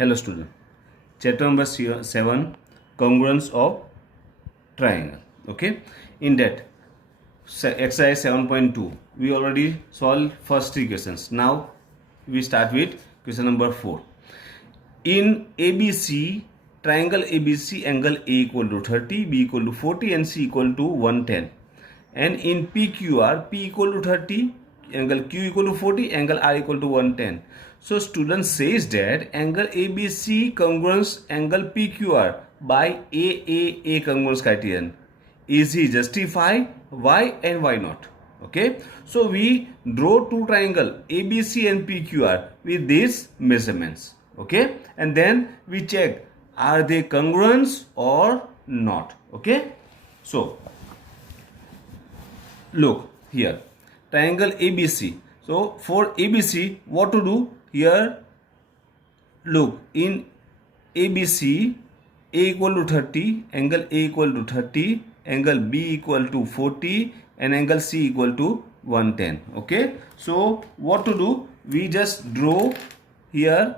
Hello student. Chapter number 7, congruence of triangle. Okay. In that exercise 7.2 we already solved first three questions. Now we start with question number 4. In ABC, triangle ABC, angle A equal to 30, B equal to 40 and C equal to 110. And in PQR, P equal to 30, angle Q equal to 40, angle R equal to 110. So student says that angle ABC congruence angle PQR by AAA congruence criterion. Is he justify? Why and why not? Okay. So we draw two triangle ABC and PQR with these measurements. Okay. And then we check are they congruent or not. Okay. So look here, triangle ABC. So for ABC, what to do here? Look, in ABC, A equal to 30, angle A equal to 30, angle B equal to 40 and angle C equal to 110. Okay, so what to do? We just draw here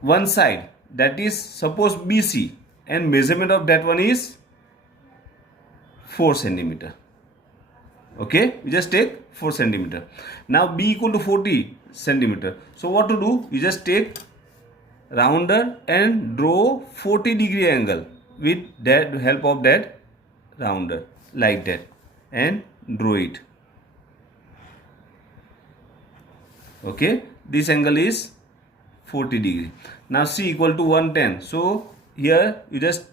one side, that is suppose BC, and measurement of that one is 4 centimeter. Okay, we just take 4 centimeter. Now B equal to 40 centimeter. So what to do? You just take rounder and draw 40-degree angle with that help of that rounder, like that, and draw it. Okay, this angle is 40-degree. Now C equal to 110. So here you just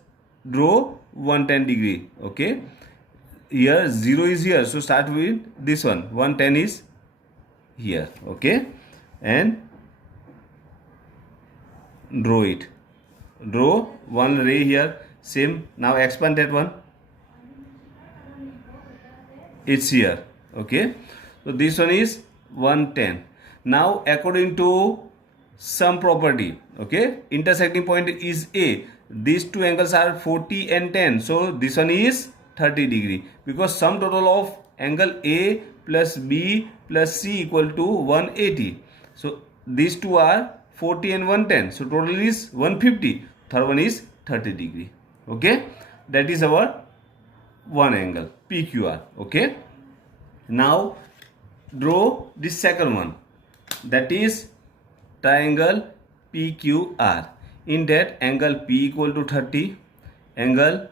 draw 110-degree. Okay, here 0 is here, so start with this one. 110 is here. Okay, and draw it. Draw one ray here. Same. Now expand that one. It's here. Okay, so this one is 110. Now according to some property, okay, intersecting point is A. These two angles are 40 and 10. So this one is 30-degree, because sum total of angle A plus B plus C equal to 180. So these two are 40 and 110. So total is 150. Third one is 30-degree. Okay, that is our one angle PQR. Okay, now draw this second one, that is triangle PQR. In that, angle P equal to 30, angle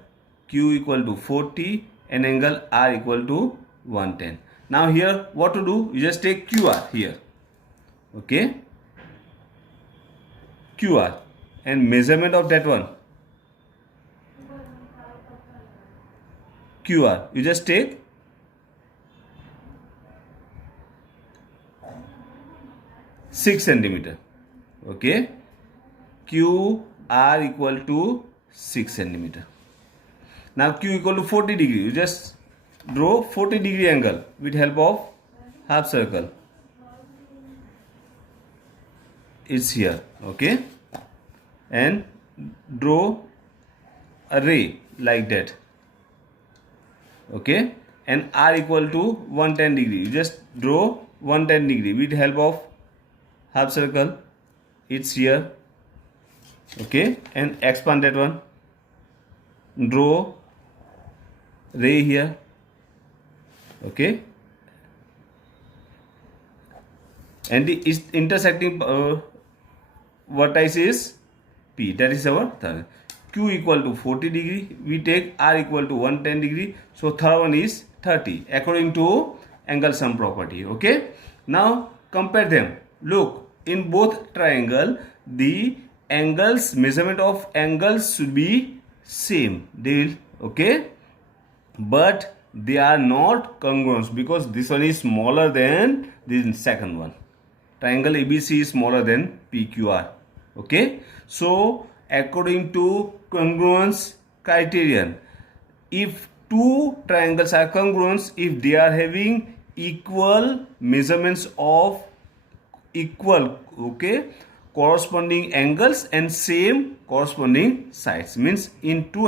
Q equal to 40 and angle R equal to 110. Now here what to do? You just take QR here. Okay, QR, and measurement of that one QR, you just take 6 centimeter. Okay, QR equal to 6 centimeter. Now Q equal to 40-degree. You just draw 40-degree angle with help of half circle. It's here. Okay, and draw a ray like that. Okay, and R equal to 110-degree. You just draw 110-degree with help of half circle. It's here. Okay, and expand that one. Draw ray here. Okay, and the intersecting vertex is P. That is our third. Q equal to 40-degree. We take R equal to 110-degree. So third one is 30 according to angle sum property. Okay, now compare them. Look, in both triangle the angles, measurement of angles should be same. Okay, but they are not congruent because this one is smaller than this second one. Triangle ABC is smaller than PQR. Okay, so according to congruence criterion, if two triangles are congruent, if they are having equal measurements of equal, okay, corresponding angles and same corresponding sides. Means in two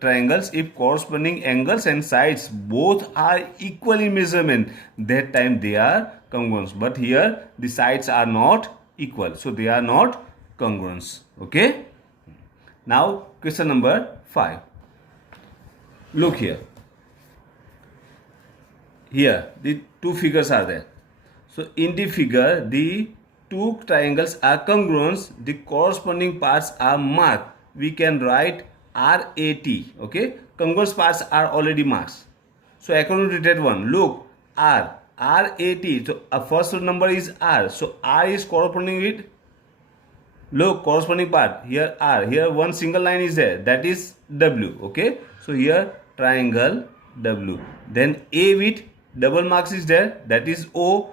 triangles, if corresponding angles and sides both are equal in measurement, that time they are congruence. But here the sides are not equal, so they are not congruence. Okay. Now question number 5. Look here. Here the two figures are there. So in the figure, the two triangles are congruent, the corresponding parts are marked. We can write RAT. Okay, congruent parts are already marked. So according to that one, look, RAT. So first number is R. So R is corresponding with, look, corresponding part here R. Here one single line is there, that is W. Okay, so here triangle W. Then A with double marks is there, that is O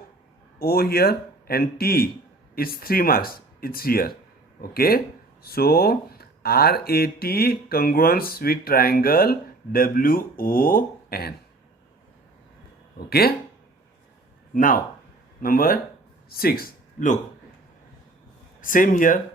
here, and T is 3 marks, it's here. Okay, so RAT congruence with triangle WON. Okay, now number 6. Look, same here,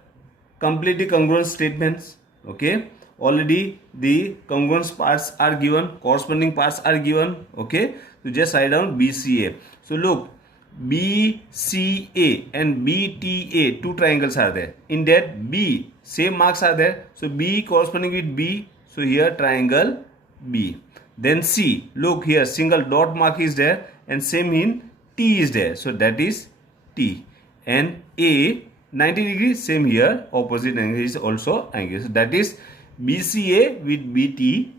completely congruent statements. Okay, already the congruence parts are given, corresponding parts are given. Okay, so just write down BCA. So look, BCA and BTA, two triangles are there. In that B, same marks are there. So B corresponding with B. So here triangle B. Then C, look here, single dot mark is there, and same in T is there. So that is T. And A, 90 degrees, same here, opposite angle is also angle. So that is BCA with BTA.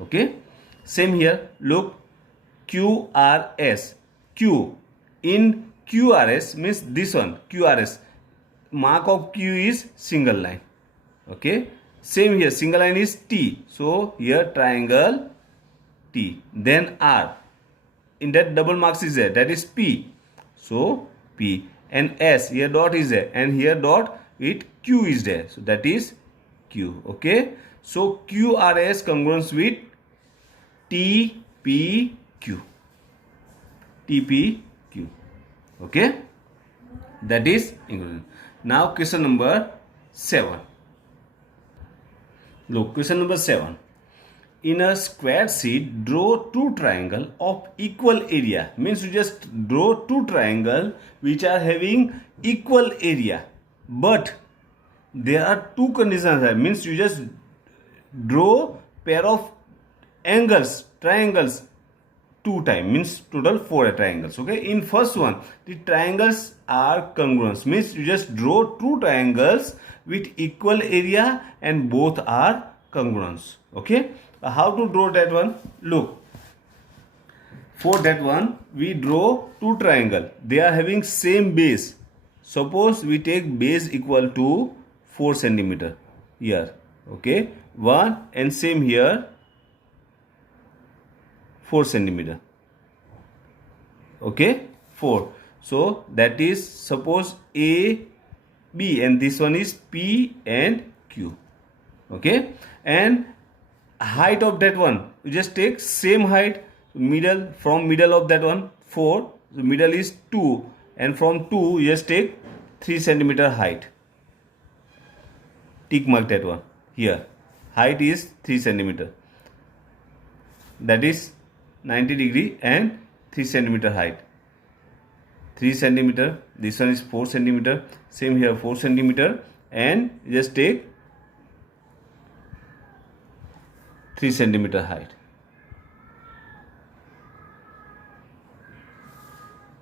Okay. Same here, look, QRS. Q in QRS means this one, QRS, mark of Q is single line. Okay, same here, single line is T, so here triangle T. Then R, in that double marks is there, that is P, so P. And S, here dot is there, and here dot with Q is there, so that is Q. Okay, so QRS congruence with TPQ. TPQ. Okay, that is included. Now question number 7. Look, question number 7. In a square sheet, draw two triangles of equal area. Means you just draw two triangles which are having equal area, but there are two conditions here. Means you just draw pair of angles, triangles, 2 times, means total 4 triangles. Okay, in first one the triangles are congruent, means you just draw two triangles with equal area and both are congruent. Okay, how to draw that one? Look, for that one we draw two triangles, they are having same base. Suppose we take base equal to 4 centimeter here. Okay, one, and same here 4 centimeter. Okay, 4. So that is, suppose A, B, and this one is P and Q. Okay, and height of that one, you just take same height, middle, from middle of that one 4, so middle is 2, and from 2 you just take 3 centimeter height. Tick mark that one here. Height is 3 centimeter. That is 90 degree and 3 centimeter height. 3 centimeter. This one is 4 centimeter. Same here 4 centimeter, and just take 3 centimeter height.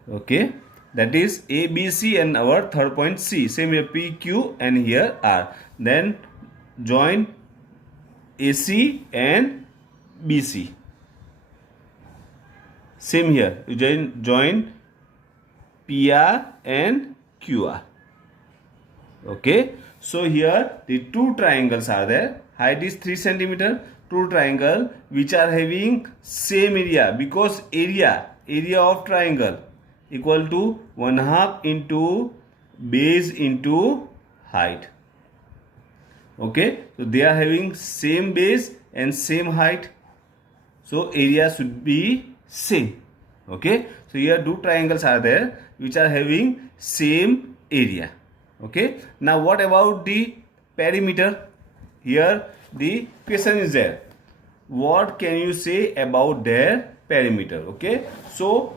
Okay, that is A, B, C, and our third point C. Same here P, Q, and here R. Then join AC and BC. Same here, you join PR and QR. Okay, so here the two triangles are there. Height is 3 centimeter. Two triangle which are having same area, because area of triangle equal to 1/2 into base into height. Okay, so they are having same base and same height, so area should be same. Okay, so here two triangles are there which are having same area. Okay. Now what about the perimeter? Here the question is there. What can you say about their perimeter? Okay. So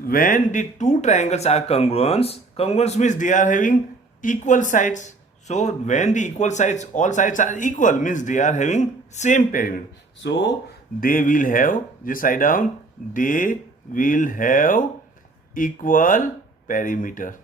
when the two triangles are congruence means they are having equal sides. So when the equal sides, all sides are equal, means they are having same perimeter. So they will have, just write down, they will have equal perimeter.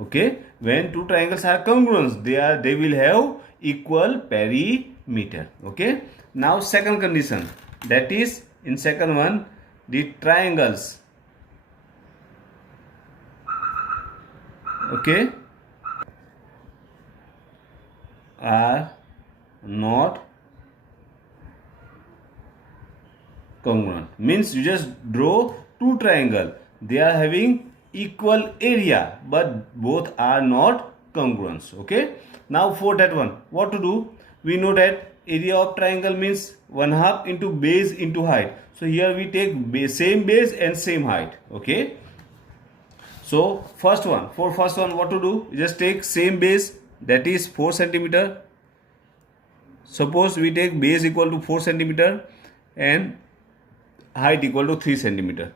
Okay, when two triangles are congruent, they will have equal perimeter. Okay. Now second condition, that is in second one, the triangles, okay, are not congruent. Means you just draw two triangle, they are having equal area but both are not congruent. Okay. Now for that one, what to do? We know that area of triangle means 1/2 into base into height. So here we take same base and same height. Okay. So first one, for first one, what to do? Just take same base, that is 4 centimeter. Suppose we take base equal to 4 centimeter and height equal to 3 centimeter.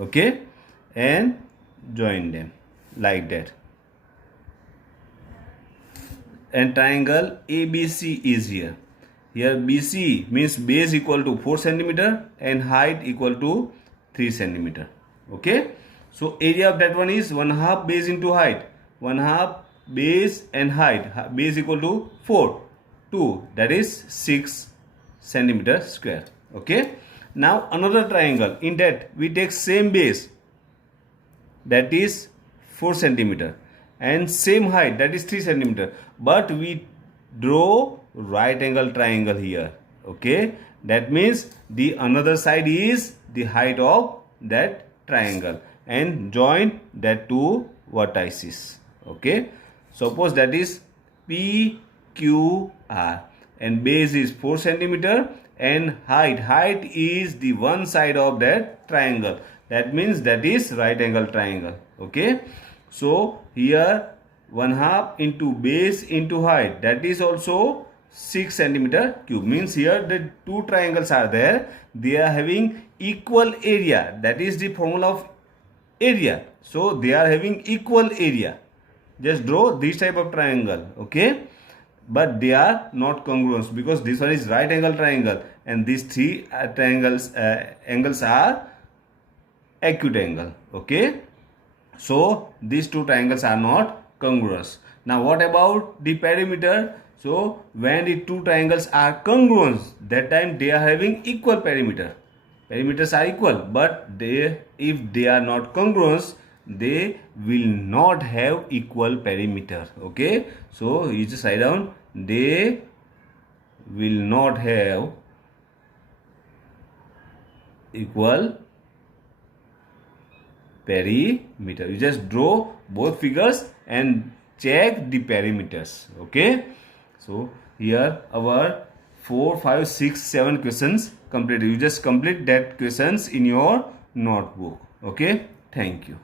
Okay, and join them like that. And triangle ABC is here. Here BC means base equal to 4 centimeter and height equal to 3 centimeter. Okay. So area of that one is 1/2 base into height. 1/2 base and height. Base equal to 4. 2. That is 6 centimeter square. Okay. Now another triangle, in that we take same base, that is 4 centimeter, and same height, that is 3 centimeter, but we draw right angle triangle here. Okay, that means the another side is the height of that triangle and join that two vertices. Okay, suppose that is PQR and base is 4 centimeter and height is the one side of that triangle, that means that is right angle triangle. Okay, so here 1/2 into base into height, that is also 6 centimeter cube, means here the two triangles are there, they are having equal area, that is the formula of area. So they are having equal area. Just draw this type of triangle. Okay, but they are not congruent because this one is right angle triangle and these three angles are acute angle. Okay, so these two triangles are not congruent. Now what about the perimeter? So when the two triangles are congruent, that time they are having equal perimeter. Perimeters are equal, but if they are not congruent, they will not have equal perimeter. Okay, so you just write down, they will not have equal perimeter. You just draw both figures and check the perimeters. Okay, so here our 4, 5, 6, 7 questions completed. You just complete that questions in your notebook. Okay, thank you.